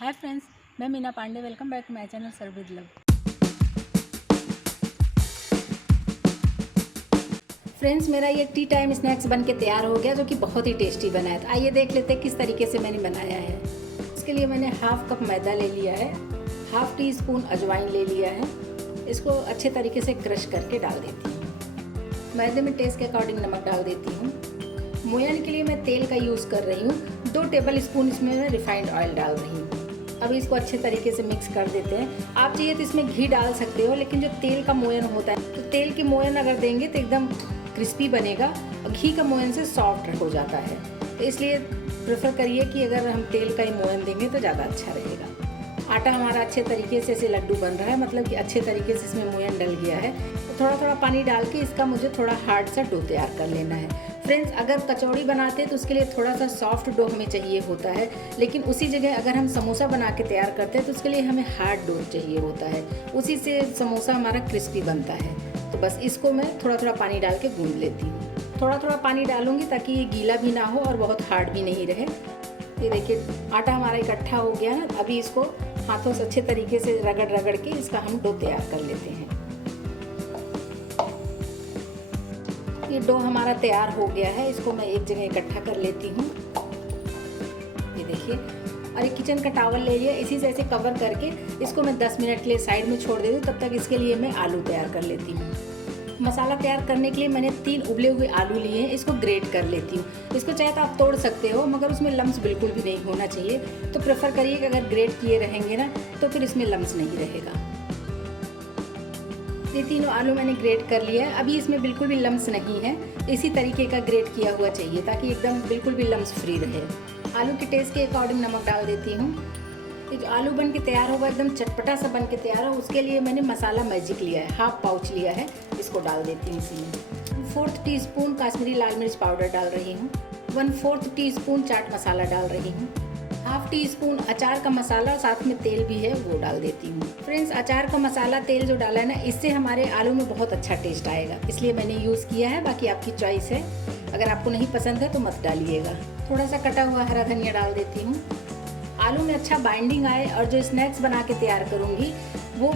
हाय friends, मैं Meena Pande. Welcome back to my channel serve with love. Friends, मेरा ये T time snacks बन के तैयार हो गया, जो कि बहुत ही टेस्टी बना है। तो आइए देख लेते हैं किस तरीके से मैंने बनाया है। इसके लिए मैंने हाफ कप मैदा ले लिया है, हाफ टी स्पून अजवाइन ले लिया है। इसको अच्छे तरीके से क्रश करके डाल देती हूँ। मैदे में टेस्ट के अकॉर्डिंग नमक डाल देती हूँ। मोयन के लिए मैं तेल का यूज़ कर रही हूँ। 2 टेबल स्पून इसमें मैं रिफाइंड ऑयल डाल रही हूँ। अब इसको अच्छे तरीके से मिक्स कर देते हैं। आप चाहिए तो इसमें घी डाल सकते हो, लेकिन जो तेल का मोयन होता है, तो तेल की मोयन अगर देंगे तो एकदम क्रिस्पी बनेगा और घी का मोयन से सॉफ्ट हो जाता है। तो इसलिए प्रेफर करिए कि अगर हम तेल का ही मोयन देंगे तो ज़्यादा अच्छा रहेगा। आटा हमारा अच्छे तरीके से लड्डू बन रहा है, मतलब कि अच्छे तरीके से इसमें मोयन डल गया है। तो थोड़ा थोड़ा पानी डाल के इसका मुझे थोड़ा हार्ड सा डो तैयार कर लेना है। फ्रेंड्स, अगर कचौड़ी बनाते हैं तो उसके लिए थोड़ा सा सॉफ्ट डो हमें चाहिए होता है, लेकिन उसी जगह अगर हम समोसा बना के तैयार करते हैं तो उसके लिए हमें हार्ड डो चाहिए होता है। उसी से समोसा हमारा क्रिस्पी बनता है। तो बस इसको मैं थोड़ा थोड़ा पानी डाल के गूंद लेती हूँ। थोड़ा थोड़ा पानी डालूंगी ताकि ये गीला भी ना हो और बहुत हार्ड भी नहीं रहे। ये देखिए, आटा हमारा इकट्ठा हो गया ना। अभी इसको हाथों से अच्छे तरीके से रगड़ रगड़ के इसका हम डो तैयार कर लेते हैं। ये डो हमारा तैयार हो गया है। इसको मैं एक जगह इकट्ठा कर लेती हूँ। ये देखिए, और एक किचन का टॉवल ले लिया। इसी से ऐसे कवर करके इसको मैं 10 मिनट के लिए साइड में छोड़ देती हूँ। तब तक इसके लिए मैं आलू तैयार कर लेती हूँ। मसाला तैयार करने के लिए मैंने 3 उबले हुए आलू लिए हैं। इसको ग्रेट कर लेती हूँ। इसको चाहे तो आप तोड़ सकते हो, मगर उसमें लम्स बिल्कुल भी नहीं होना चाहिए। तो प्रेफर करिए कि अगर ग्रेट किए रहेंगे ना तो फिर इसमें लम्स नहीं रहेगा। ये तीनों आलू मैंने ग्रेट कर लिया है। अभी इसमें बिल्कुल भी लम्स नहीं है। इसी तरीके का ग्रेट किया हुआ चाहिए ताकि एकदम बिल्कुल भी लम्स फ्री रहे। आलू के टेस्ट के अकॉर्डिंग नमक डाल देती हूँ। ये जो आलू बन के तैयार होगा, एकदम चटपटा सा बन के तैयार हो, उसके लिए मैंने मसाला मैजिक लिया है, हाफ पाउच लिया है। इसको डाल देती हूँ इसी में। 1/4 टीस्पून काश्मीरी लाल मिर्च पाउडर डाल रही हूँ। 1/4 टीस्पून चाट मसाला डाल रही हूँ। हाफ टी स्पून अचार का मसाला, साथ में तेल भी है, वो डाल देती हूँ। फ्रेंड्स, अचार का मसाला तेल जो डाला है ना, इससे हमारे आलू में बहुत अच्छा टेस्ट आएगा, इसलिए मैंने यूज़ किया है। बाकी आपकी चॉइस है, अगर आपको नहीं पसंद है तो मत डालिएगा। थोड़ा सा कटा हुआ हरा धनिया डाल देती हूँ। आलू में अच्छा बाइंडिंग आए और जो स्नैक्स बना के तैयार करूँगी वो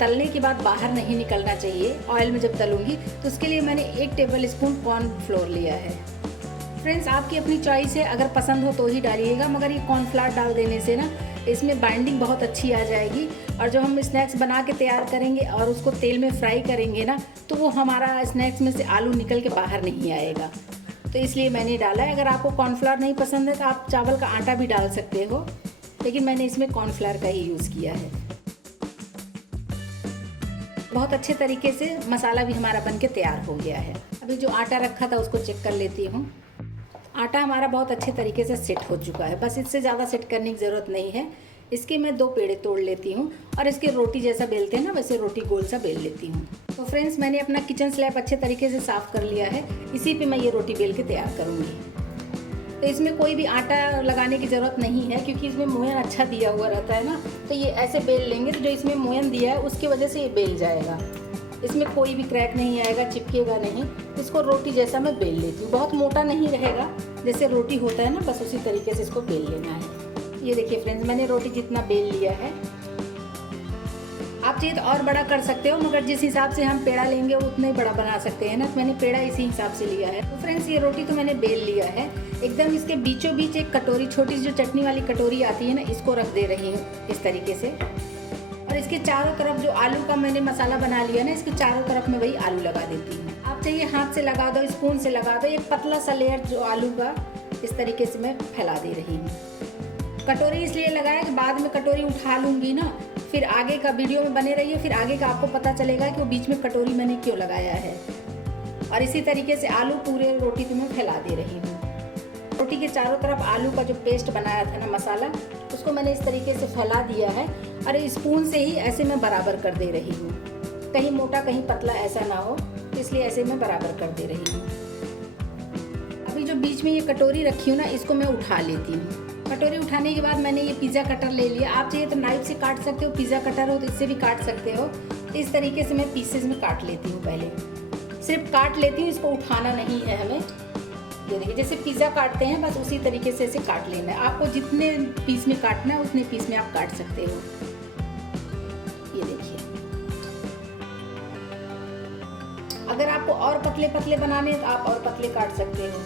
तलने के बाद बाहर नहीं निकलना चाहिए। ऑयल में जब तलूँगी तो उसके लिए मैंने 1 टेबल स्पून कॉर्नफ्लोर लिया है। फ्रेंड्स, आपकी अपनी चॉइस है, अगर पसंद हो तो ही डालिएगा, मगर ये कॉर्नफ्लावर डाल देने से ना इसमें बाइंडिंग बहुत अच्छी आ जाएगी। और जो हम स्नैक्स बना के तैयार करेंगे और उसको तेल में फ्राई करेंगे ना, तो वो हमारा स्नैक्स में से आलू निकल के बाहर नहीं आएगा। तो इसलिए मैंने डाला है। अगर आपको कॉर्नफ्लावर नहीं पसंद है तो आप चावल का आटा भी डाल सकते हो, लेकिन मैंने इसमें कॉर्नफ्लावर का ही यूज़ किया है। बहुत अच्छे तरीके से मसाला भी हमारा बन के तैयार हो गया है। अभी जो आटा रखा था उसको चेक कर लेती हूँ। आटा हमारा बहुत अच्छे तरीके से सेट हो चुका है। बस इससे ज़्यादा सेट करने की ज़रूरत नहीं है। इसके मैं 2 पेड़े तोड़ लेती हूँ और इसके रोटी जैसा बेलते हैं ना, वैसे रोटी गोल सा बेल लेती हूँ। तो फ्रेंड्स, मैंने अपना किचन स्लैब अच्छे तरीके से साफ़ कर लिया है। इसी पे मैं ये रोटी बेल के तैयार करूँगी। तो इसमें कोई भी आटा लगाने की ज़रूरत नहीं है, क्योंकि इसमें मोयन अच्छा दिया हुआ रहता है ना। तो ये ऐसे बेल लेंगे तो जो इसमें मोयन दिया है उसकी वजह से ये बेल जाएगा। इसमें कोई भी क्रैक नहीं आएगा, चिपकेगा नहीं। इसको रोटी जैसा मैं बेल लेती हूँ। बहुत मोटा नहीं रहेगा, जैसे रोटी होता है ना, बस उसी तरीके से इसको बेल लेना है। ये देखिए फ्रेंड्स, मैंने रोटी जितना बेल लिया है। आप चाहिए तो और बड़ा कर सकते हो, मगर जिस हिसाब से हम पेड़ा लेंगे उतना ही बड़ा बना सकते हैं ना। तो मैंने पेड़ा इसी हिसाब से लिया है। तो फ्रेंड्स, ये रोटी तो मैंने बेल लिया है। एकदम इसके बीचों बीच एक कटोरी, छोटी सी जो चटनी वाली कटोरी आती है ना, इसको रख दे रही हूँ इस तरीके से। और इसके चारों तरफ जो आलू का मैंने मसाला बना लिया ना, इसके चारों तरफ में वही आलू लगा देती हूँ। आप चाहिए हाथ से लगा दो, स्पून से लगा दो। एक पतला सा लेयर जो आलू का, इस तरीके से मैं फैला दे रही हूँ। कटोरी इसलिए लगाया कि बाद में कटोरी उठा लूँगी ना, फिर आगे का वीडियो में बने रहिए, फिर आगे का आपको पता चलेगा कि वो बीच में कटोरी मैंने क्यों लगाया है। और इसी तरीके से आलू पूरे रोटी पे मैं फैला दे रही हूँ। रोटी के चारों तरफ आलू का जो पेस्ट बनाया था ना, मसाला, उसको मैंने इस तरीके से फैला दिया है। और स्पून से ही ऐसे मैं बराबर कर दे रही हूँ, कहीं मोटा कहीं पतला ऐसा ना हो, इसलिए ऐसे मैं बराबर कर दे रही हूँ। अभी जो बीच में ये कटोरी रखी हूँ ना, इसको मैं उठा लेती हूँ। कटोरी उठाने के बाद मैंने ये पिज़्ज़ा कटर ले लिया। आप चाहिए तो नाइफ से काट सकते हो, पिज़्ज़ा कटर हो तो इससे भी काट सकते हो। इस तरीके से मैं पीसेस में काट लेती हूँ। पहले सिर्फ काट लेती हूँ, इसको उठाना नहीं है हमें। ये देखिए जैसे पिज़्ज़ा काटते हैं बस उसी तरीके से इसे काट लेना है। आपको जितने पीस में काटना है उतने पीस में आप काट सकते हो। ये देखिए, अगर आपको और पतले पतले बनाने हैं तो आप और पतले काट सकते हो,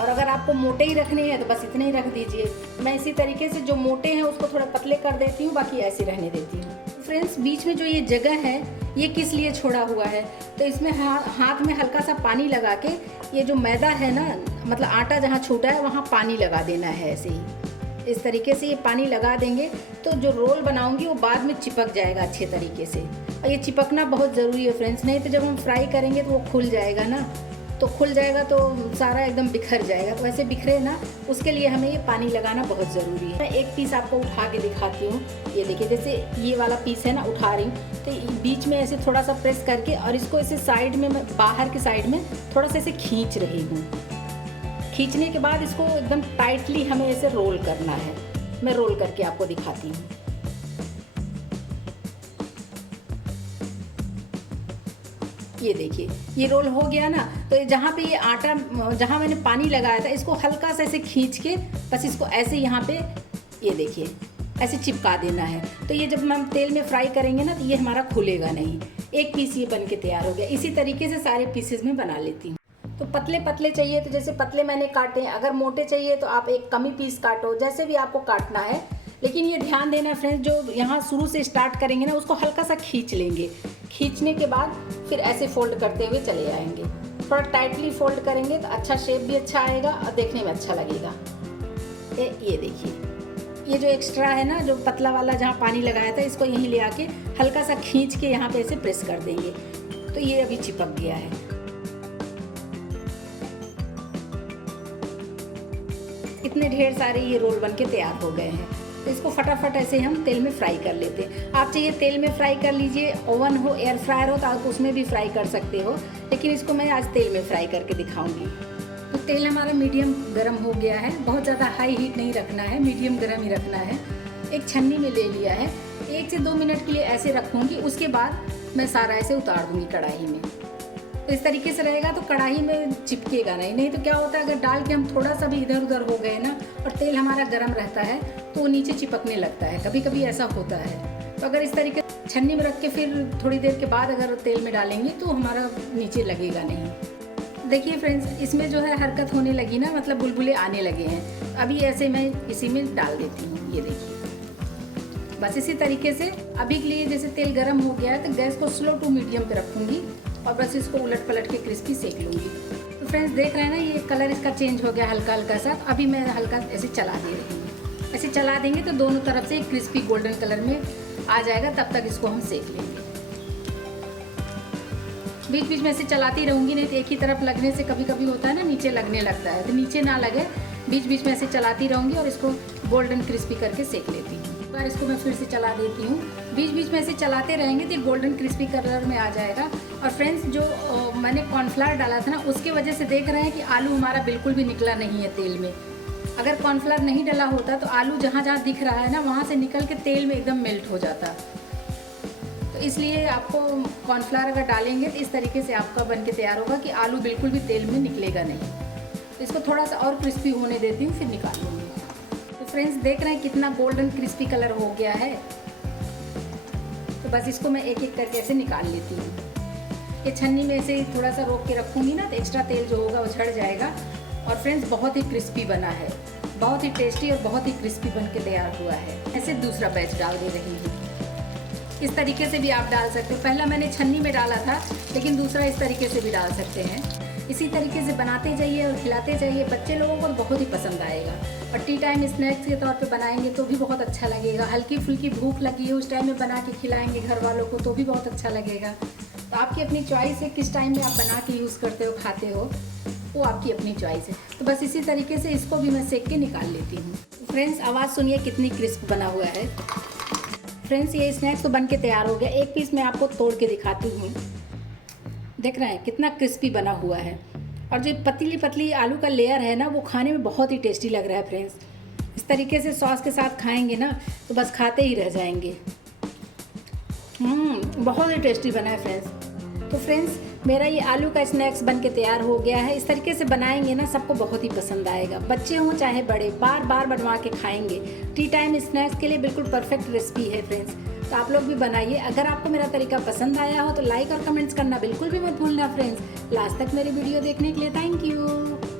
और अगर आपको मोटे ही रखने हैं तो बस इतने ही रख दीजिए। मैं इसी तरीके से जो मोटे हैं उसको थोड़ा पतले कर देती हूँ, बाकी ऐसे रहने देती हूँ। फ्रेंड्स, बीच में जो ये जगह है ये किस लिए छोड़ा हुआ है, तो इसमें हाथ में हल्का सा पानी लगा के ये जो मैदा है ना, मतलब आटा जहाँ छूटा है वहाँ पानी लगा देना है। ऐसे ही इस तरीके से ये पानी लगा देंगे तो जो रोल बनाऊंगी वो बाद में चिपक जाएगा अच्छे तरीके से। और ये चिपकना बहुत ज़रूरी है फ्रेंड्स, नहीं तो जब हम फ्राई करेंगे तो वो खुल जाएगा ना, तो खुल जाएगा तो सारा एकदम बिखर जाएगा। तो ऐसे बिखरे ना, उसके लिए हमें ये पानी लगाना बहुत ज़रूरी है। मैं एक पीस आपको उठा के दिखाती हूँ। ये देखिए, जैसे ये वाला पीस है ना, उठा रही हूँ तो बीच में ऐसे थोड़ा सा प्रेस करके और इसको ऐसे साइड में, बाहर की साइड में थोड़ा सा ऐसे खींच रही हूँ। खींचने के बाद इसको एकदम टाइटली हमें ऐसे रोल करना है। मैं रोल करके आपको दिखाती हूँ। ये देखिए, ये रोल हो गया ना, तो जहाँ पे ये आटा, जहाँ मैंने पानी लगाया था, इसको हल्का सा ऐसे खींच के बस इसको ऐसे यहाँ पे, ये देखिए, ऐसे चिपका देना है। तो ये जब हम तेल में फ्राई करेंगे ना तो ये हमारा खुलेगा नहीं। एक पीस ये बन के तैयार हो गया। इसी तरीके से सारे पीसेस में बना लेती हूँ। तो पतले पतले चाहिए तो जैसे पतले मैंने काटे, अगर मोटे चाहिए तो आप एक कम ही पीस काटो, जैसे भी आपको काटना है। लेकिन ये ध्यान देना फ्रेंड्स, जो यहाँ शुरू से स्टार्ट करेंगे ना उसको हल्का सा खींच लेंगे। खींचने के बाद फिर ऐसे फोल्ड करते हुए चले जाएंगे। थोड़ा टाइटली फोल्ड करेंगे तो अच्छा शेप भी अच्छा आएगा और देखने में अच्छा लगेगा। ये देखिए, ये जो एक्स्ट्रा है ना, जो पतला वाला जहाँ पानी लगाया था, इसको यहीं ले आके हल्का सा खींच के यहाँ पे ऐसे प्रेस कर देंगे तो ये अभी चिपक गया है। इतने ढेर सारे ये रोल बन के तैयार हो गए हैं। तो इसको फटाफट ऐसे हम तेल में फ्राई कर लेते हैं। आप चाहिए तेल में फ्राई कर लीजिए, ओवन हो, एयर फ्रायर हो तो आप उसमें भी फ्राई कर सकते हो, लेकिन इसको मैं आज तेल में फ्राई करके दिखाऊंगी। तो तेल हमारा मीडियम गरम हो गया है, बहुत ज़्यादा हाई हीट नहीं रखना है, मीडियम गरम ही रखना है। एक छन्नी में ले लिया है, 1 से 2 मिनट के लिए ऐसे रखूँगी, उसके बाद मैं सारा ऐसे उतार दूँगी कढ़ाई में। तो इस तरीके से रहेगा तो कढ़ाई में चिपकेगा नहीं तो क्या होता है, अगर डाल के हम थोड़ा सा भी इधर उधर हो गए ना और तेल हमारा गर्म रहता है तो वो नीचे चिपकने लगता है, कभी कभी ऐसा होता है। तो अगर इस तरीके छन्नी में रख के फिर थोड़ी देर के बाद अगर तेल में डालेंगे तो हमारा नीचे लगेगा नहीं। देखिए फ्रेंड्स, इसमें जो है हरकत होने लगी ना, मतलब बुलबुले आने लगे हैं। अभी ऐसे मैं इसी में डाल देती हूँ। ये देखिए, बस इसी तरीके से अभी के लिए जैसे तेल गर्म हो गया है तो गैस को स्लो टू मीडियम पे रखूँगी और बस इसको उलट पलट के क्रिस्पी सेक लूँगी। तो फ्रेंड्स देख रहे हैं ना, ये कलर इसका चेंज हो गया हल्का हल्का सा। अभी मैं हल्का ऐसे चला दे रही हूँ। ऐसे चला देंगे तो दोनों तरफ से क्रिस्पी गोल्डन कलर में आ जाएगा, तब तक इसको हम सेक लेंगे। बीच बीच में ऐसे चलाती रहूँगी, नहीं तो एक ही तरफ लगने से कभी कभी होता है ना, नीचे लगने लगता है। तो नीचे ना लगे, बीच बीच में ऐसे चलाती रहूँगी और इसको गोल्डन क्रिस्पी करके सेक लेती हूँ। एक बार इसको मैं फिर से चला देती हूँ। बीच बीच में ऐसे चलाते रहेंगे तो गोल्डन क्रिस्पी कलर में आ जाएगा। और फ्रेंड्स, जो मैंने कॉर्नफ्लावर डाला था ना, उसके वजह से देख रहे हैं कि आलू हमारा बिल्कुल भी निकला नहीं है तेल में। अगर कॉर्नफ्लावर नहीं डाला होता तो आलू जहाँ जहाँ दिख रहा है ना, वहाँ से निकल के तेल में एकदम मेल्ट हो जाता। तो इसलिए आपको कॉर्नफ्लावर अगर डालेंगे तो इस तरीके से आपका बन के तैयार होगा कि आलू बिल्कुल भी तेल में निकलेगा नहीं। तो इसको थोड़ा सा और क्रिस्पी होने देती हूँ, फिर निकाल लूँगी। तो फ्रेंड्स देख रहे हैं कितना गोल्डन क्रिस्पी कलर हो गया है। तो बस इसको मैं एक एक करके ऐसे निकाल लेती हूँ। ये छन्नी में ऐसे थोड़ा सा रोक के रखूँगी ना तो एक्स्ट्रा तेल जो होगा वो झड़ जाएगा। और फ्रेंड्स बहुत ही क्रिस्पी बना है, बहुत ही टेस्टी और बहुत ही क्रिस्पी बन के तैयार हुआ है। ऐसे दूसरा बैच डाल दे रही हूँ। इस तरीके से भी आप डाल सकते हो। पहला मैंने छन्नी में डाला था, लेकिन दूसरा इस तरीके से भी डाल सकते हैं। इसी तरीके से बनाते जाइए और खिलाते जाइए, बच्चे लोगों को बहुत ही पसंद आएगा। और टी टाइम स्नैक्स के तौर पे बनाएंगे तो भी बहुत अच्छा लगेगा। हल्की फुल्की भूख लगी है उस टाइम में बना के खिलाएंगे घर वालों को तो भी बहुत अच्छा लगेगा। तो आपकी अपनी चॉइस है किस टाइम में आप बना के यूज़ करते हो, खाते हो, वो आपकी अपनी चॉइस है। तो बस इसी तरीके से इसको भी मैं सेक के निकाल लेती हूँ। फ्रेंड्स आवाज़ सुनिए कितनी क्रिस्प बना हुआ है। फ्रेंड्स ये स्नैक्स तो बन के तैयार हो गया। एक पीस मैं आपको तोड़ के दिखाती हूँ। देख रहे हैं कितना क्रिस्पी बना हुआ है। और जो पतली पतली आलू का लेयर है ना, वो खाने में बहुत ही टेस्टी लग रहा है फ्रेंड्स। इस तरीके से सॉस के साथ खाएंगे ना तो बस खाते ही रह जाएंगे। बहुत ही टेस्टी बना है फ्रेंड्स। तो फ्रेंड्स मेरा ये आलू का स्नैक्स बन के तैयार हो गया है। इस तरीके से बनाएंगे ना, सबको बहुत ही पसंद आएगा। बच्चे हों चाहे बड़े, बार बार बनवा के खाएंगे। टी टाइम स्नैक्स के लिए बिल्कुल परफेक्ट रेसिपी है फ्रेंड्स। तो आप लोग भी बनाइए। अगर आपको मेरा तरीका पसंद आया हो तो लाइक और कमेंट्स करना बिल्कुल भी मत भूलना फ्रेंड्स। लास्ट तक मेरी वीडियो देखने के लिए थैंक यू।